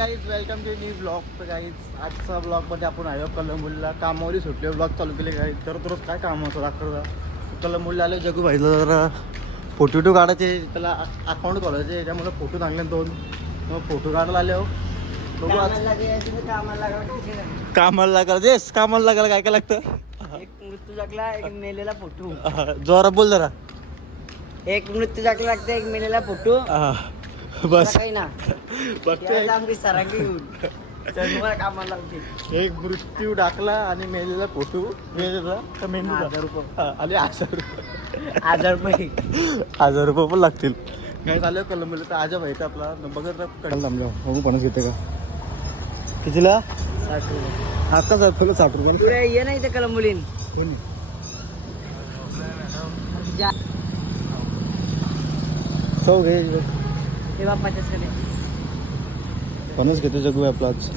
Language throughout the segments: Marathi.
Guys welcome to new blog तर गाईज आजचा ब्लॉगमध्ये आपण आलो कलंबुलीला कामावरी सुटले ब्लॉग चालू केले गाईज तर रोज काय काम होतं दाखवता कलंबुलीला आले जगू भाईला जरा फोटो बिटो काढायचे. त्याला अकाउंट खोलायचे त्याच्यामुळे फोटो चांगले दोन. मग फोटो काढायला आले. हो बघू आज. कामाला लागायला जेस कामाला लागायला काय काय लागतं? एक मृत्यू जागला एक मेलेला फोटो जोरात बोल जरा. एक मृत्यू जागला लागते एक मेलेला फोटो बस. काही ना. बघते सरांगी घेऊन कामाला लावते एक मृत्यू टाकला आणि मेलेला फोटो. मेलेला? तर मेंदू हजार रुपये. आणि हजार रुपये. हजार रुपये. हजार रुपये पण लागतील. काय झालं? कलंबीला तर आजा भाई आपला? बघत कडे थांबलो बघू पणच घेते का? कितीला? आता सर फुलं साठ रुपये ये नाही ते कलंबुलीन कोणी? सौ घे हे घेते जगू आपला आज.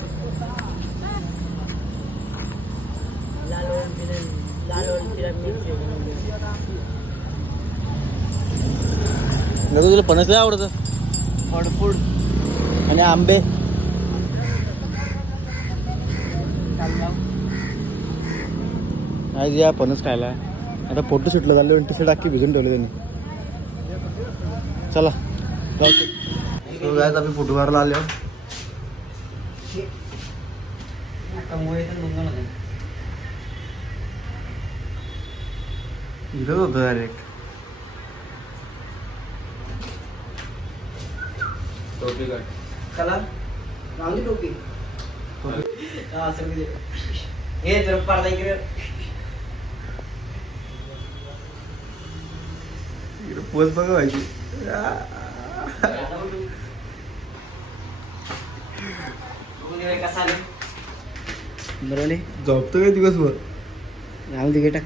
जगू तुला पणस लय आवडतं. फडफूड. आणि आंबे. आज या पणस खायला. आता फोटो शूटला झाले टी शर्ट अख्खी भिजून ठेवले त्यांनी. चला जाऊ गायत आम्ही फोटो मारायला आले आहोत. इथंच होतं डायरेक्ट चला लावली टोपी हा, असं म्हणजे. हे जर पडदा इकडे. पोच बघा आले बरोबर झोपतो काय दिवसभर? राहून दे टाक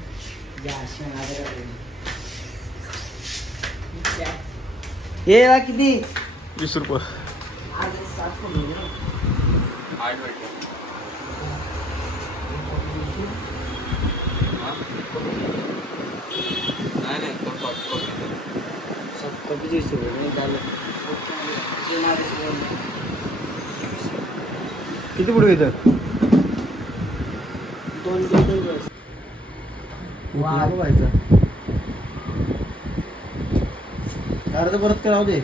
ये बा किती? वीस रुपये. वीस रुपये नाही झालं. किती पुढे येतं दोन दोन दोन दिवस वा व्हायचा अर्ध परत करावं दे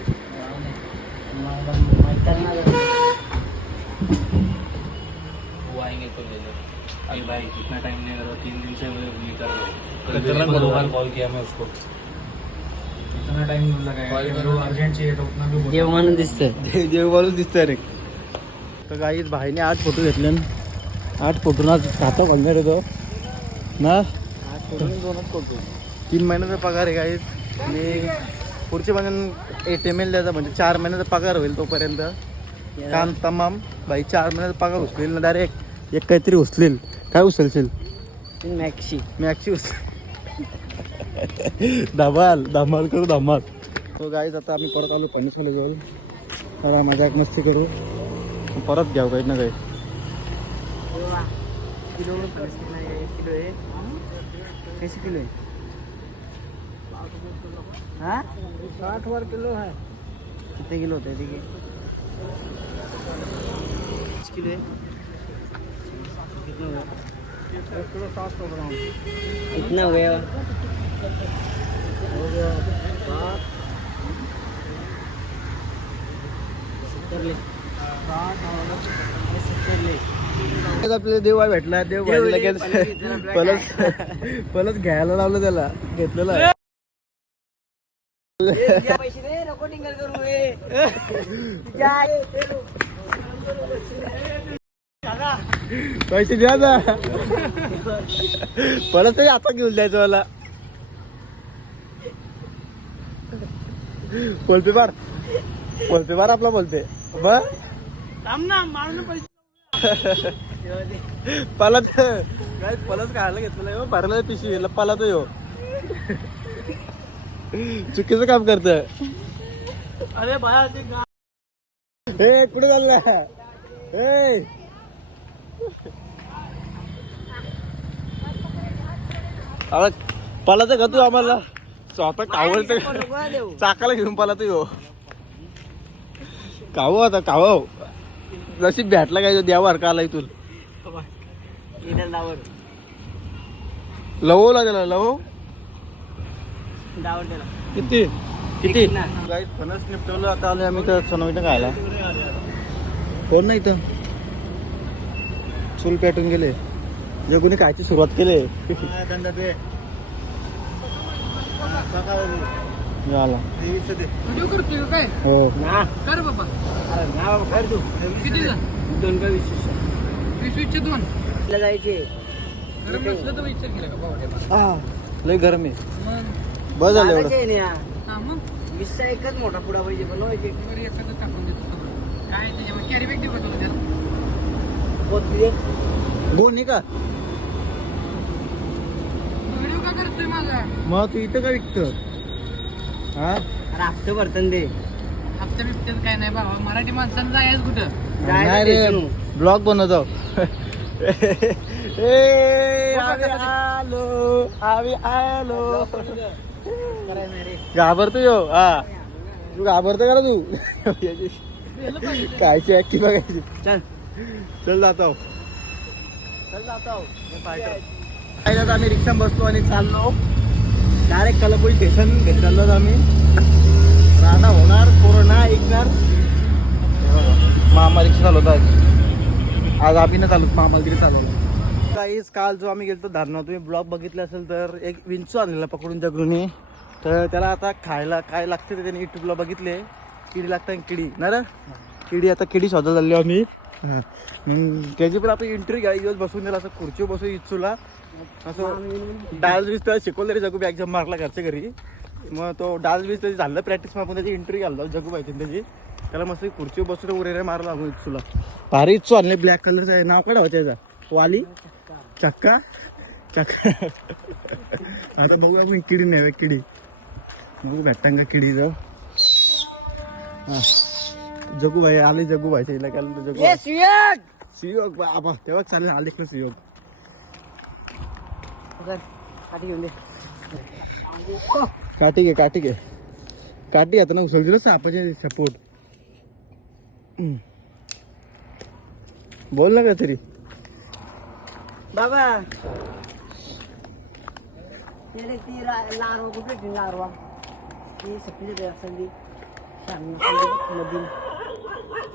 आएंगे तो ले लो अरे भाई इतना टाइम नहीं लगा तीन दिन से कर हूँ कल दो बार बोला? कॉल किया मैं उसको इतना टाइम लगाएगा अगर वो अर्जेंट चाहिए तो उतना भी बोलो देव म्हणून दिसतंय देव देव माणूस दिसतोय रे तर काही भाईने आठ फोटो घेतले न. आठ फोटो ना खाता घालणार येतो ना? दोनच करतो तीन महिन्याचा पगार आहे काही आणि पुढच्या महिन्यात ए टी एम एल द्यायचा म्हणजे चार महिन्याचा पगार होईल तोपर्यंत. काम तमाम. भाई चार महिन्याचा पगार उचलेल ना डायरेक्ट एक काहीतरी उचलेल. काय उचलशील? मॅक्सी मी ॲक्ची उचल. धमाल धमाल करू धमाल. तो गाईज आता आम्ही परत आलो पाणीसाले जवळ जरा मजा मस्ती करू. परत घ्याव काही ना काही. किलो किलो आहे. कैसे किलो आहे. हाँ? साठ वर किलो है कितने किलो होते हैं देखिए किलो है कितना हुआ एक किलो सात सौ ग्राम कितना हो गया? हो गया. सात सत्तर ले. आपल्याला देव भेटला. देव लगेच पलस पलस घ्यायला लावलं त्याला. घेतलेलं. पैसे द्या ना. परत तरी आता घेऊन द्यायचं मला. बोलते बार बोलते बार आपला बोलते. बर? पलत काय पलस खायला घेतलेलं आहे भरला पिशवी पलत यो चुकीचं काम करत अरे बाया ते गा- ए कुठे चालला ए. अरे पलाच का तू आम्हाला? स्वतः कावळ ना देऊ. चाकाला घेऊन पाला तू काव आता काव. नशीब भेटला काय देवार का आला इथून? डावर लवला त्याला लव? किती? किती. गाईत फणस निपटवलं आता आले आम्ही तर सनवीनं खायला. कोण नाही इथं? चूल पेटून गेले. जे कोणी खायची सुरुवात केली. झाला हो. ना. कर बाबा. अरे ना बाबा कर तू. कितीला दोन का वीस वीस. वीसचे दोन. जायचे. गरम नसलं तर विचार केला का बाबा? आ, लय गरम आहे. मग? बस झालं एवढं. हा मग? वीसचा एकच मोठा पुडा पाहिजे एखादं टाकून देतो. काय त्याच्यामध्ये कॅरी बॅग देऊ का तुला त्याला? दोन्ही का? व्हिडिओ का करतोय माझा? मग तू इथं का विकत हा? हप्ते बर्तन दे. बिप्त्यात काय नाही बाबा मराठी माणसानं जायचं कुठं? जायचं नाही रे. ब्लॉग बनवतो ए, आम्ही आलो आम्ही आलो. करायचं नाही रे. घाबरतो यो हा. तू घाबरतो का रे तू? कायची ऍक्टिंग बघायची? चल. चल जातो. चल जातो. काय आम्ही रिक्षा बसलो आणि चाललो. डायरेक्ट कलबुई स्टेशन घेत चाललो आम्ही. राणा होणार कोरोना ऐकणार मामा रिक्षा चालवतात आज. आम्ही ना चालवत मामागिरी चालवलं काहीच काल जो आम्ही गेलो धारणा तुम्ही ब्लॉग बघितला असेल तर एक विंचू आणलेला पकडून जगरूनी तर त्याला आता खायला काय लागते ते त्याने युट्यूबला बघितले. किडी लागतात किडी ना रे? किडी आता किडी शोधायला चाललो आम्ही. त्याची पण आपण इंटरव्ह्यू घ्या बसून दिला असं खुर्ची बसून इच्छूला. असं डान्स बीस त्याला शिकवलं तरी जगू बॅग मारला घरच्या घरी. मग तो डान्स बीस त्याची झालं प्रॅक्टिस आपण त्याची घाललो. जगू पाहिजे त्याची. त्याला मस्त खुर्ची बसून उरे मारला लागून इच्छूला भारी इच्छू आणले ब्लॅक कलरचं आहे. नाव काय ठेवायचं त्याचा. वाली? चक्का? चक्का. आता बघू आपण किडी नाही किडी. बघू भेटतां का किडी जाऊ. हा. जगू भाई आले जगू भाई हिला काय जगू सुयोग! सुयोग बाबा तेव्हा चालेल. आले इकडे सुयोग? काठी घेऊन दे. काठी घे काठी घे. काठी आता ना उचल दिलं सापाचे सपोर्ट बोल ना का तरी बाबा ती लारवा कुठे ती लारवा? ती सपली दे संधी नदी.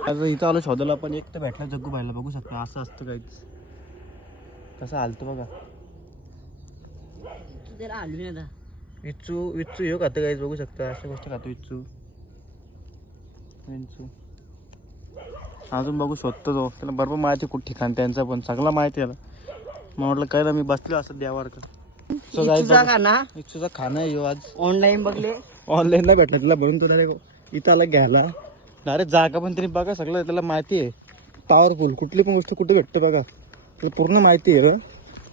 आता इथं आलो शोधायला पण एक तर भेटला जग्गू भाईला. बघू शकता असं असतं काहीच. कसं आलतं बघा. त्याला नाही आता विच्चू विच्चू हे खातं काहीच बघू शकता अशा गोष्टी खातो विच्चू. विंचू. अजून बघू शोधतो तो त्याला बरोबर माहिती कुठं ठिकाण त्यांचा पण चांगला माहिती आहे. त्याला मग म्हटलं काय ना मी बसलो असं द्यावार का So guys, तुझा का ना विच्चूचा खाणं आहे आज. ऑनलाईन बघले? ऑनलाईन नाही भेटणार तुला भरून तुला इथं आला घ्यायला. डायरेक्ट जागा पण तरी बघा सगळं त्याला माहिती आहे. पॉवरफुल कुठली पण गोष्ट कुठे भेटते बघा. त्याला पूर्ण माहिती आहे रे.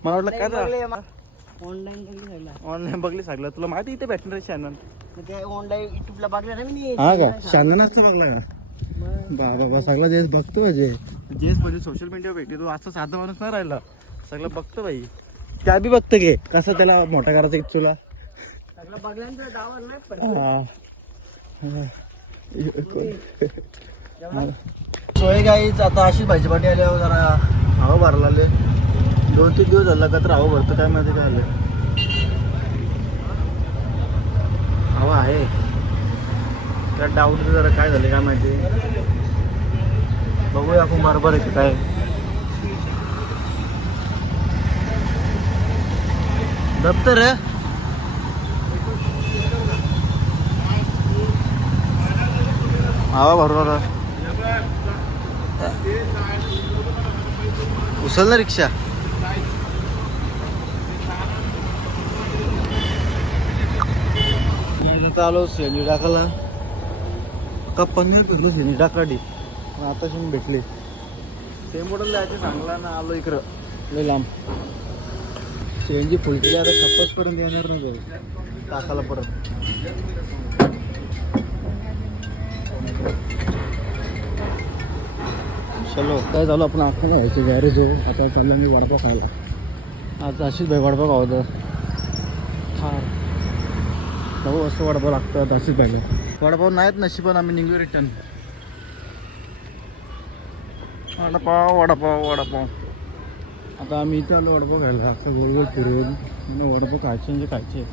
मला वाटलं काय ऑनलाईन बघले सगळं ऑनलाईन बघली सगळं. तुला माहिती आहे इथे भेटणार चॅनल मग ते ऑनलाईन युट्यूबला बघलं ना मी. हा का? बघला का? बाबा सगळा जेस बघतो जे. जेस म्हणजे सोशल मीडिया भेटते तो असं साधा माणूस नाही राहिला. सगळं बघतो बाई. त्या बी बघतं घे कसं त्याला मोठा करायचा इच्छुला सगळं बघल्यानंतर दावर नाही सोय गाईच आता अशीच भाजी पाठी आल्यावर जरा हवा भरायला आले दोन तीन दिवस झाला का तर हवा भरतं काय माहिती काय झालं हवा आहे. त्या डाऊट जरा काय झालं काय माहिती. बघूया आपण बरोबर आहे की काय. दप्तर आहे हवा भरवा उचल ना रिक्षा. आलो शेणी टाकायला. का पनीर भेटलो शेणी टाकाडी पण आता शेणी भेटली. ते मॉडेल जायचं चांगला ना आलो इकडं. लय लांब. शेणची फुलकी आता खपत पर्यंत येणार ना भाऊ. टाकायला परत. चलो काय झालं आपण आखा नाही यायचं गॅरेज हो आता चाललं मी वडापाव खायला. आज अशीच भाई वडापाव खावतं फार भाऊ असं वडापाव लागतं आता अशीच पाहिजे वडापाव नाहीत नशी पण आम्ही निघू रिटर्न वडापाव वडापाव वडापाव. आता आम्ही इथे आलो वडापाव खायला. असं गोल गोल फिरवून वडापाव खायचे म्हणजे खायचे.